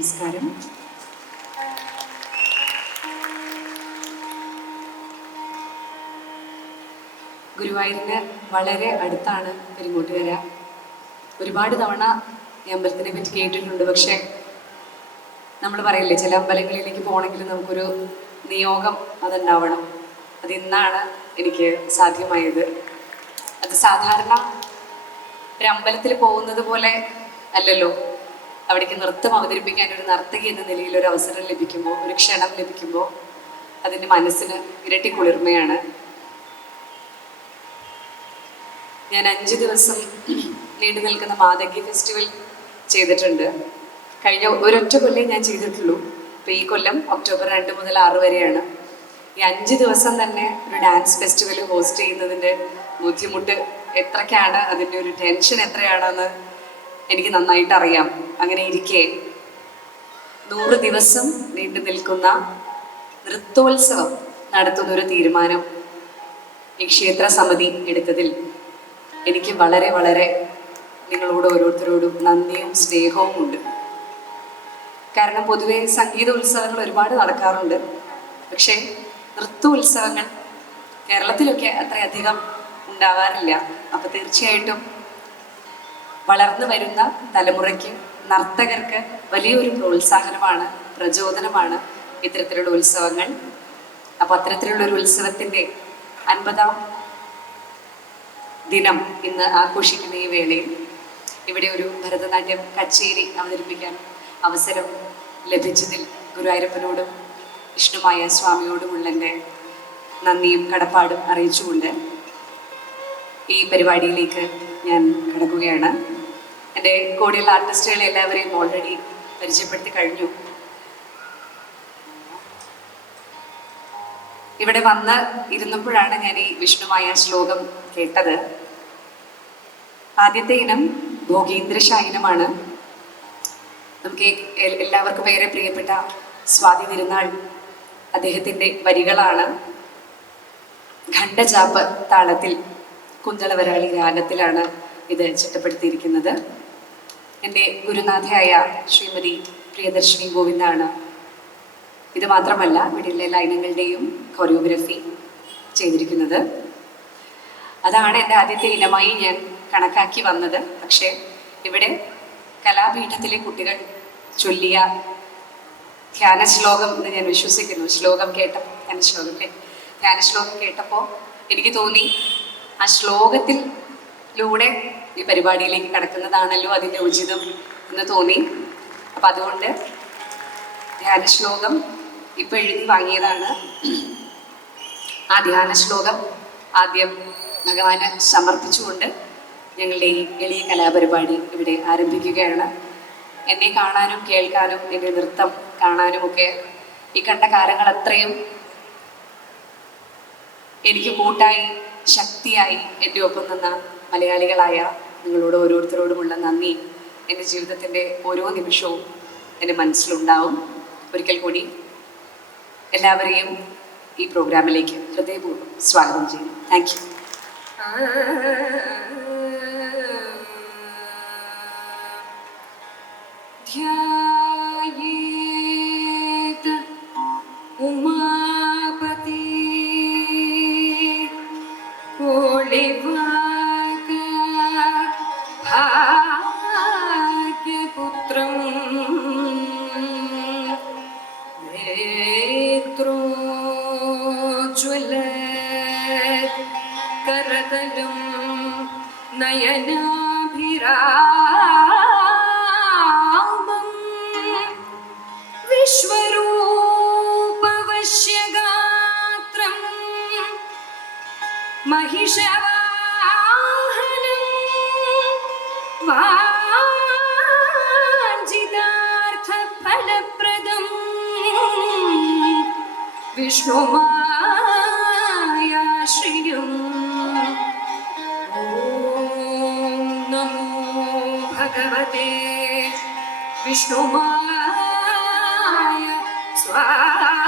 നമസ്കാരം. ഗുരുവായൂരിന് വളരെ അടുത്താണ് പെരിങ്ങോട്ടുകര. ഒരുപാട് തവണ ഈ അമ്പലത്തിനെ പറ്റി കേട്ടിട്ടുണ്ട്. പക്ഷേ നമ്മൾ പറയില്ലേ, ചില അമ്പലങ്ങളിലേക്ക് പോകണമെങ്കിൽ നമുക്കൊരു നിയോഗം അതുണ്ടാവണം. അതിന്നാണ് എനിക്ക് സാധ്യമായത്. അത് സാധാരണ ഒരു അമ്പലത്തിൽ പോകുന്നത് പോലെ അല്ലല്ലോ. അവിടേക്ക് നൃത്തം അവതരിപ്പിക്കാൻ ഒരു നർത്തകി എന്ന നിലയിൽ ഒരു അവസരം ലഭിക്കുമ്പോൾ, ഒരു ക്ഷണം ലഭിക്കുമ്പോൾ അതിൻ്റെ മനസ്സിന് ഇരട്ടി കുളിർമയാണ്. ഞാൻ 5 ദിവസം നീണ്ടു നിൽക്കുന്ന മാതങ്കി ഫെസ്റ്റിവൽ ചെയ്തിട്ടുണ്ട്. കഴിഞ്ഞ ഒരൊറ്റ കൊല്ലം ഞാൻ ചെയ്തിട്ടുള്ളൂ. അപ്പോൾ ഈ കൊല്ലം ഒക്ടോബർ 2 മുതൽ 6 വരെയാണ്. ഈ 5 ദിവസം തന്നെ ഒരു ഡാൻസ് ഫെസ്റ്റിവൽ ഹോസ്റ്റ് ചെയ്യുന്നതിൻ്റെ ബുദ്ധിമുട്ട് എത്രയ്ക്കാണ്, അതിൻ്റെ ഒരു ടെൻഷൻ എത്രയാണെന്ന് എനിക്ക് നന്നായിട്ട് അറിയാം. അങ്ങനെ ഇരിക്കെ 100 ദിവസം നീണ്ടു നിൽക്കുന്ന നൃത്തോത്സവം നടത്തുന്നൊരു തീരുമാനം ഈ ക്ഷേത്ര സമിതി എടുത്തതിൽ എനിക്ക് വളരെ വളരെ നിങ്ങളോട് ഓരോരുത്തരോടും നന്ദിയും സ്നേഹവും ഉണ്ട്. കാരണം പൊതുവെ സംഗീത ഉത്സവങ്ങൾ ഒരുപാട് നടക്കാറുണ്ട്. പക്ഷേ നൃത്തോത്സവങ്ങൾ കേരളത്തിലൊക്കെ അത്രയധികം ഉണ്ടാവാറില്ല. അപ്പോൾ തീർച്ചയായിട്ടും വളർന്നു വരുന്ന തലമുറയ്ക്ക്, നർത്തകർക്ക് വലിയൊരു പ്രോത്സാഹനമാണ്, പ്രചോദനമാണ് ഇത്തരത്തിലുള്ള ഉത്സവങ്ങൾ. അപ്പോൾ അത്തരത്തിലുള്ളൊരു ഉത്സവത്തിൻ്റെ 50ാം ദിനം ഇന്ന് ആഘോഷിക്കുന്ന ഈ വേളയിൽ ഇവിടെ ഒരു ഭരതനാട്യം കച്ചേരി അവതരിപ്പിക്കാൻ അവസരം ലഭിച്ചതിൽ ഗുരുവായൂരപ്പനോടും വിഷ്ണുമായ സ്വാമിയോടുമുള്ള എൻ്റെ നന്ദിയും കടപ്പാടും അറിയിച്ചുകൊണ്ട് ഈ പരിപാടിയിലേക്ക് ഞാൻ കടക്കുകയാണ്. എൻ്റെ കൂടെയുള്ള ആർട്ടിസ്റ്റുകളെ എല്ലാവരെയും ഓൾറെഡി പരിചയപ്പെടുത്തി കഴിഞ്ഞു. ഇവിടെ വന്ന് ഇരുന്നപ്പോഴാണ് ഞാൻ ഈ വിഷ്ണുമായ ശ്ലോകം കേട്ടത്. ആദ്യത്തെ ഇനം ഭോഗീന്ദ്രശായനമാണ്. നമുക്ക് എല്ലാവർക്കും ഏറെ പ്രിയപ്പെട്ട സ്വാതി തിരുനാൾ അദ്ദേഹത്തിൻ്റെ വരികളാണ്. ഖണ്ഡജാപ്പ് താളത്തിൽ കുന്തളവരാളി രാഗത്തിലാണ് ഇത് ചിട്ടപ്പെടുത്തിയിരിക്കുന്നത്. എൻ്റെ ഗുരുനാഥയായ ശ്രീമതി പ്രിയദർശിനി ഗോവിന്ദാണ് ഇത് മാത്രമല്ല ഇവിടെയുള്ള എല്ലാ ഇനങ്ങളുടെയും കൊറിയോഗ്രാഫി ചെയ്തിരിക്കുന്നത്. അതാണ് എൻ്റെ ആദ്യത്തെ ഇനമായി ഞാൻ കണക്കാക്കി വന്നത്. പക്ഷേ ഇവിടെ കലാപീഠത്തിലെ കുട്ടികൾ ചൊല്ലിയ ധ്യാന ശ്ലോകം എന്ന് ഞാൻ വിശ്വസിക്കുന്നു. ധ്യാന ശ്ലോകം കേട്ടപ്പോൾ എനിക്ക് തോന്നി ആ ശ്ലോകത്തിലൂടെ ഈ പരിപാടിയിലേക്ക് കടക്കുന്നതാണല്ലോ അതിൻ്റെ ഉചിതം എന്ന് തോന്നി. അപ്പം അതുകൊണ്ട് ധ്യാന ശ്ലോകം ഇപ്പം എഴുതി വാങ്ങിയതാണ്. ആ ധ്യാന ശ്ലോകം ആദ്യം ഭഗവാന് സമർപ്പിച്ചുകൊണ്ട് ഞങ്ങളുടെ ഈ എളിയ കലാപരിപാടി ഇവിടെ ആരംഭിക്കുകയാണ്. എന്നെ കാണാനും കേൾക്കാനും എൻ്റെ നൃത്തം കാണാനുമൊക്കെ ഈ കണ്ട കാലങ്ങൾ അത്രയും എനിക്ക് കൂട്ടായി, ശക്തിയായി എൻ്റെ ഒപ്പം നിന്ന മലയാളികളായ നിങ്ങളോട് ഓരോരുത്തരോടുമുള്ള നന്ദി എൻ്റെ ജീവിതത്തിൻ്റെ ഓരോ നിമിഷവും എൻ്റെ മനസ്സിലുണ്ടാവും. ഒരിക്കൽ കൂടി എല്ലാവരെയും ഈ പ്രോഗ്രാമിലേക്ക് ഹൃദയപൂർവ്വം സ്വാഗതം ചെയ്യുന്നു. Thank you. ധ്യായേത് ഉമാപതി കോളിവാക ഭാഗ്യപുത്രം നേത്രോജ്വല കരതലം നയനാഭിരാമം വിശ്വരൂപവശ്യഗാത്രം महिषवाहनं वाञ्छितार्थफलप्रदं विष्णुमायाश्रियम् ॐ नमो भगवते विष्णुमाय स्वाहा.